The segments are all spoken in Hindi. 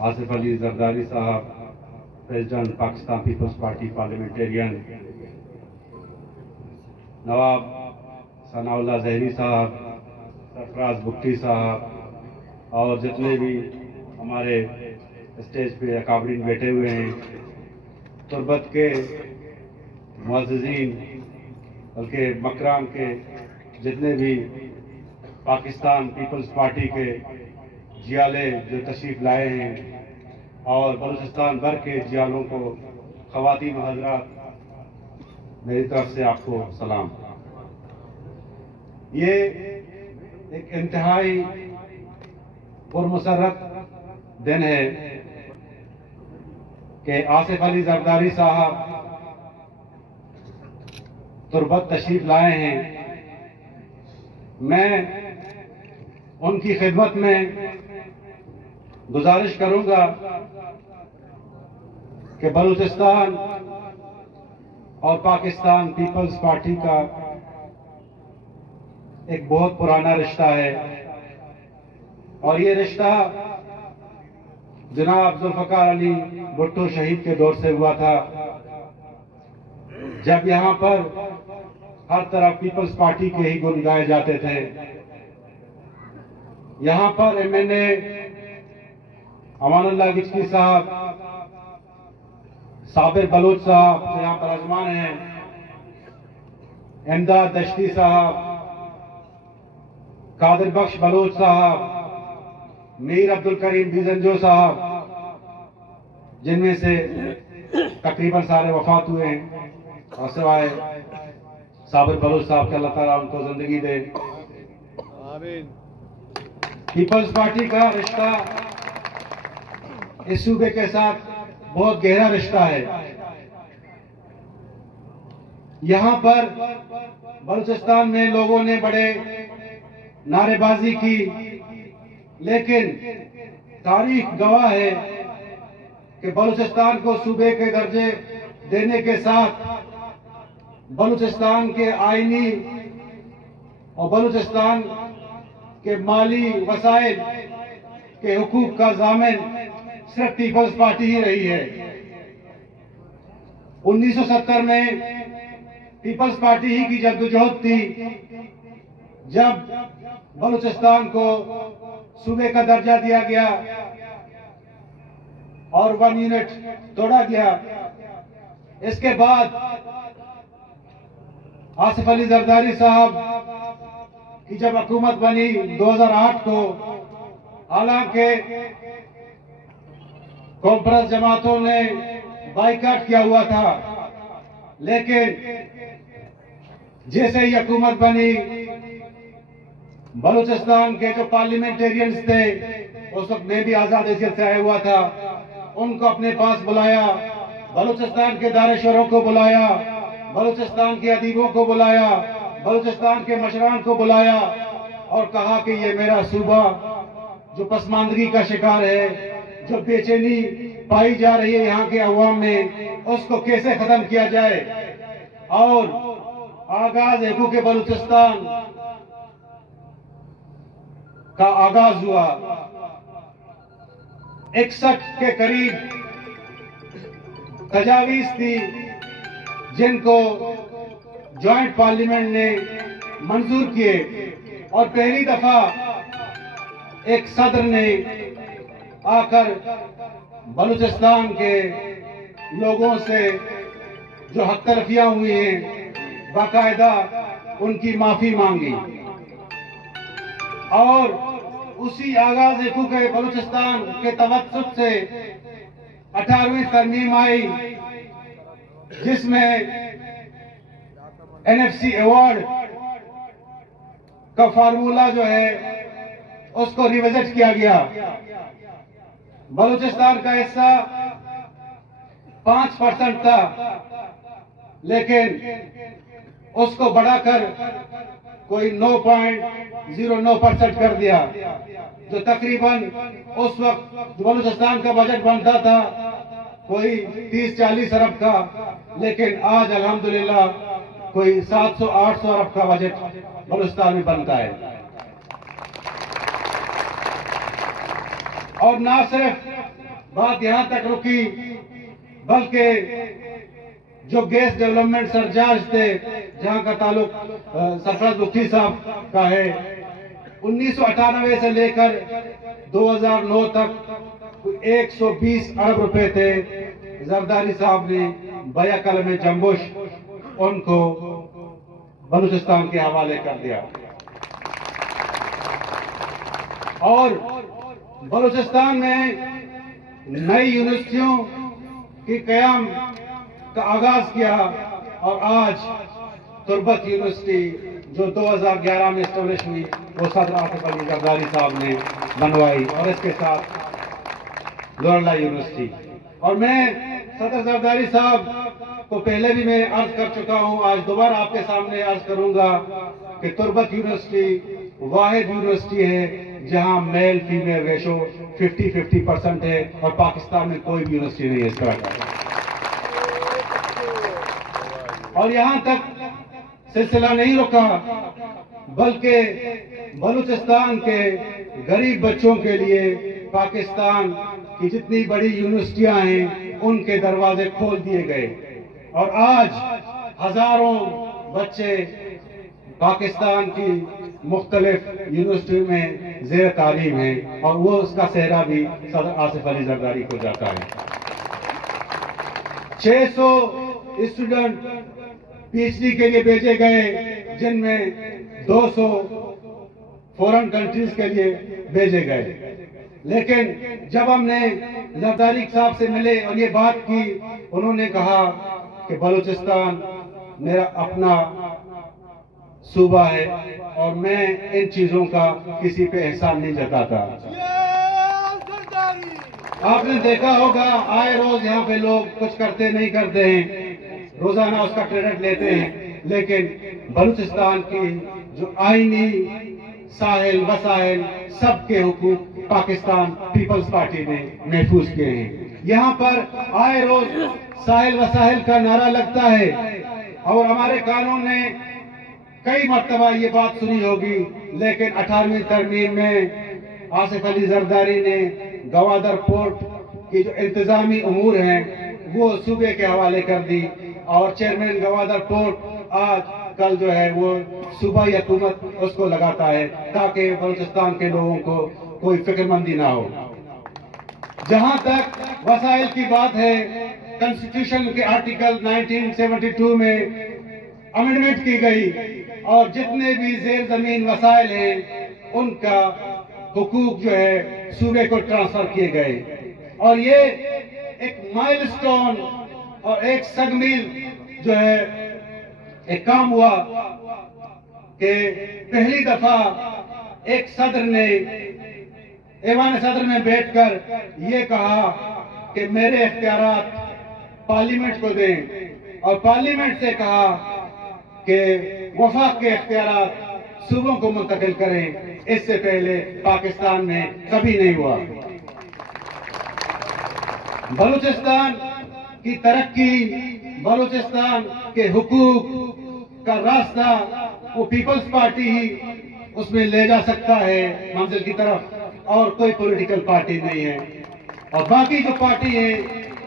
Asif Ali Zardari Sahab, president Pakistan peoples party parliamentarian, Nawab Sanaullah Zehri Sahab, Sarfaraz बुट्टी साहब और जितने भी हमारे स्टेज पे अकाबरीन बैठे हुए हैं, तुर्बत के मुअज़्ज़िज़ीन, बल्कि मकराम के जितने भी पाकिस्तान पीपल्स पार्टी के जियाले जो तशरीफ़ लाए हैं और बलूचिस्तान भर के जियालों को, ख़वातीन व हज़रात, मेरी तरफ से आपको सलाम। ये एक इंतहाई पुरमसरत दिन है कि आसिफ अली जरदारी साहब तुर्बत तशरीफ लाए हैं। मैं उनकी खिदमत में गुजारिश करूंगा कि बलूचिस्तान और पाकिस्तान पीपल्स पार्टी का एक बहुत पुराना रिश्ता है और ये रिश्ता जनाब जुल्फ़िकार अली भुट्टो शहीद के दौर से हुआ था, जब यहाँ पर हर तरफ पीपल्स पार्टी के ही गुण गाए जाते थे। यहाँ पर MNA अमानुल्लाह गिचकी साहब, साबिर बलोच साहब जो यहाँ पर अजमान हैं, इमदाद दश्ती साहब, कादिर बख्श बलोच साहब, मीर अब्दुल करीम बीजंजो साहब, जिनमें से तकरीबन सारे वफात हुए हैं और सिवाय साबिर बलोच साहब के अल्लाह ताला उनको जिंदगी दे। आमीन। पीपल्स पार्टी का रिश्ता इस सूबे के साथ बहुत गहरा रिश्ता है। यहाँ पर बलूचिस्तान में लोगों ने बड़े नारेबाजी की, लेकिन तारीख गवाह है कि बलूचिस्तान को सूबे के दर्जे देने के साथ बलूचिस्तान के आईनी और बलूचिस्तान के माली वसाइल के हुकूक का ज़ामिन सिर्फ पीपल्स पार्टी ही रही है। 1970 में पीपल्स पार्टी ही की जद्दोजहद थी जब बलूचिस्तान को सूबे का दर्जा दिया गया और 1 यूनिट तोड़ा गया। इसके बाद आसिफ अली जरदारी साहब की जब हुकूमत बनी 2008 को, हालांकि कॉन्फ्रेंस जमातों ने बाइकाट किया हुआ था, लेकिन जैसे ही हुकूमत बनी, बलूचिस्तान के जो पार्लियामेंटेरियंस थे, उस वक्त मैं भी आजाद हैसियत से आया हुआ था, उनको अपने पास बुलाया, बलूचिस्तान के दानिशवरों को बुलाया, बलूचिस्तान के अदीबों को बुलाया, बलूचिस्तान के मशरान को बुलाया और कहा कि ये मेरा सूबा जो पसमानदगी का शिकार है, जो बेचैनी पाई जा रही है यहाँ के अवाम में, उसको कैसे खत्म किया जाए। और आगाज हुकूक बलूचिस्तान का आगाज हुआ। 61 के करीब तजावीज थी जिनको ज्वाइंट पार्लियामेंट ने मंजूर किए और पहली दफा एक सदर ने आकर बलूचिस्तान के लोगों से जो हक तरफियां हुई हैं, बाकायदा उनकी माफी मांगी और उसी आगाज हुकूक बलूचिस्तान के तवज्जुह से 18वीं तरमीम आई, जिसमें NFC अवार्ड का फार्मूला जो है उसको रिविजिट किया गया। बलूचिस्तान का हिस्सा 5% था, लेकिन उसको बढ़ाकर कोई 9.09% कर दिया, जो तकरीबन उस वक्त बलूचिस्तान का बजट बनता था कोई 30-40 अरब का, लेकिन आज अल्हम्दुलिल्लाह कोई 700-800 अरब का बजट बलूचिस्तान में बनता है। और ना सिर्फ बात यहाँ तक रुकी, बल्कि जो गैस डेवलपमेंट सरचार्ज थे, जहाँ का ताल्लुक सरफराज बुख्ती साहब का है, 1998 से लेकर 2009 तक 120 अरब रुपए थे। जरदारी साहब ने बयाकल में जम्बुश उनको बलूचिस्तान के हवाले कर दिया और बलूचिस्तान में नई यूनिवर्सिटियों की क़याम का आगाज किया और आज तुर्बत यूनिवर्सिटी जो 2011 में एस्टेब्लिश हुई वो सदर आसिफ अली जरदारी साहब ने बनवाई और इसके साथ लोरला यूनिवर्सिटी। और मैं सदर जरदारी साहब को पहले भी मैं अर्ज कर चुका हूं, आज दोबारा आपके सामने अर्ज करूंगा कि तुर्बत यूनिवर्सिटी वाहिद यूनिवर्सिटी है जहां मेल फीमेल रेशो 50-50% है और पाकिस्तान में कोई भी यूनिवर्सिटी नहीं है इस तरह का। और यहां तक सिलसिला नहीं रुका, बल्कि बलूचिस्तान के गरीब बच्चों के लिए पाकिस्तान की जितनी बड़ी यूनिवर्सिटियां हैं उनके दरवाजे खोल दिए गए और आज हजारों बच्चे पाकिस्तान की मुख्तलिफ यूनिवर्सिटी में ज़ेर तालीम है और वो उसका सेहरा भी सदर आसिफ अली जरदारी को जाता है। 600 स्टूडेंट पीएचडी के लिए भेजे गए, जिनमें 200 फॉरेन कंट्रीज के लिए भेजे गए। लेकिन जब हमने जरदारी साहब से मिले और ये बात की, उन्होंने कहा कि बलूचिस्तान मेरा अपना सूबा है और मैं इन चीजों का किसी पे एहसान नहीं जताता। आपने देखा होगा आए रोज यहाँ पे लोग कुछ करते नहीं करते हैं, रोजाना उसका क्रेडिट लेते हैं, लेकिन बलूचिस्तान की जो आईनी साहिल वसाइल सबके हुकूक पाकिस्तान पीपल्स पार्टी ने महफूज किए हैं। यहाँ पर आए रोज साहिल वसाइल का नारा लगता है और हमारे कानून ने कई मर्तबा ये बात सुनी होगी, लेकिन 18वीं तरमीम में आसिफ अली जरदारी ने गवादर पोर्ट की जो इंतजामी उमूर हैं वो सूबे के हवाले कर दी और चेयरमैन गवादर पोर्ट आज कल जो है वो सूबाई हुकूमत उसको लगाता है ताकि बलूचिस्तान के लोगों को कोई फिक्रमंदी ना हो। जहां तक वसाइल की बात है, कॉन्स्टिट्यूशन के आर्टिकल 1972 में अमेंडमेंट की गई और जितने भी जेर जमीन वसाइल हैं उनका हुकूक जो है सूबे को ट्रांसफर किए गए और ये एक माइलस्टोन और एक सगमील जो है एक काम हुआ कि पहली दफा एक सदर ने ऐवान सदर में बैठकर ये कहा कि मेरे इख्तियारात पार्लियामेंट को दें और पार्लियामेंट से कहा कि वफाक के इख्तियारात सूबों को मुंतकिल करें। इससे पहले पाकिस्तान में कभी नहीं हुआ। बलूचिस्तान की तरक्की, बलूचिस्तान के हुकूक का रास्ता वो पीपल्स पार्टी ही उसमें ले जा सकता है मंजिल की तरफ, और कोई पॉलिटिकल पार्टी नहीं है। और बाकी जो पार्टी है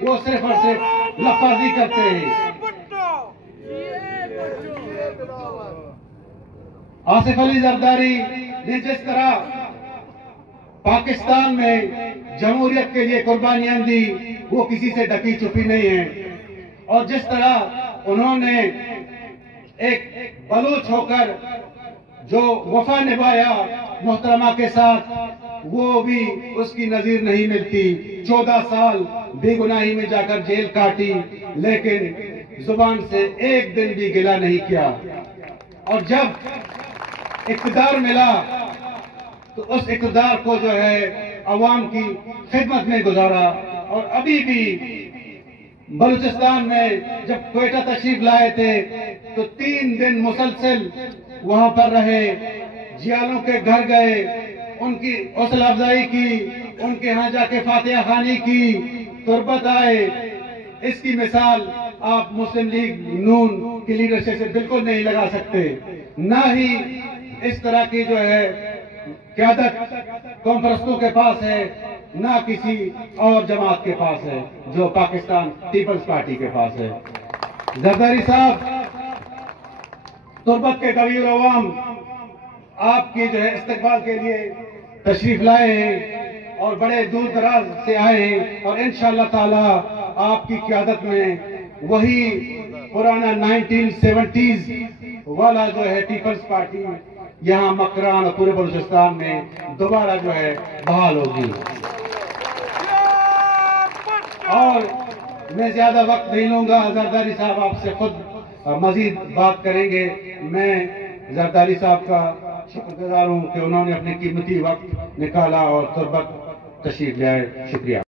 वो सिर्फ और सिर्फ लफाजी करते हैं। आसिफ अली जरदारी ने जिस तरह पाकिस्तान में जमहूरियत के लिए कुर्बानियां दी वो किसी से ढकी छुपी नहीं है, और जिस तरह उन्होंने एक बलूच होकर जो वफा निभाया मोहतरमा के साथ वो भी उसकी नजीर नहीं मिलती। 14 साल बेगुनाही में जाकर जेल काटी, लेकिन जुबान से एक दिन भी गिला नहीं किया। और जब इक़्तिदार मिला तो उस इक़्तिदार को जो है अवाम की खिदमत में गुजारा। और अभी भी बलूचिस्तान में जब क्वेटा तशरीफ लाए थे तो 3 दिन मुसलसल वहां पर रहे, जियालों के घर गए, उनकी हौसला अफजाई की, उनके यहाँ जाके फातिहा खानी की, तुरबत आए। इसकी मिसाल आप मुस्लिम लीग नून की लीडरशिप से बिल्कुल नहीं लगा सकते, ना ही इस तरह की जो है क़यादत कौम परस्तों के पास है। ना किसी और जमात के पास है जो पाकिस्तान पीपल्स पार्टी के पास है। जरदारी साहब, तुर्बत के कबीर अवाम आपकी जो है इस्तकबाल के लिए तशरीफ लाए हैं और बड़े दूर दराज से आए हैं और इंशाअल्लाह ताला आपकी क़यादत में वही पुराना 1970s वाला जो है पीपल्स पार्टी यहाँ मकरान और पूरे बलूचिस्तान में दोबारा जो है बहाल होगी। और मैं ज्यादा वक्त नहीं लूंगा, जरदारी साहब आपसे खुद मजीद बात करेंगे। मैं जरदारी साहब का शुक्रगुजार हूँ कि उन्होंने अपने कीमती वक्त निकाला और तुर्बत तशरीफ लाए। शुक्रिया।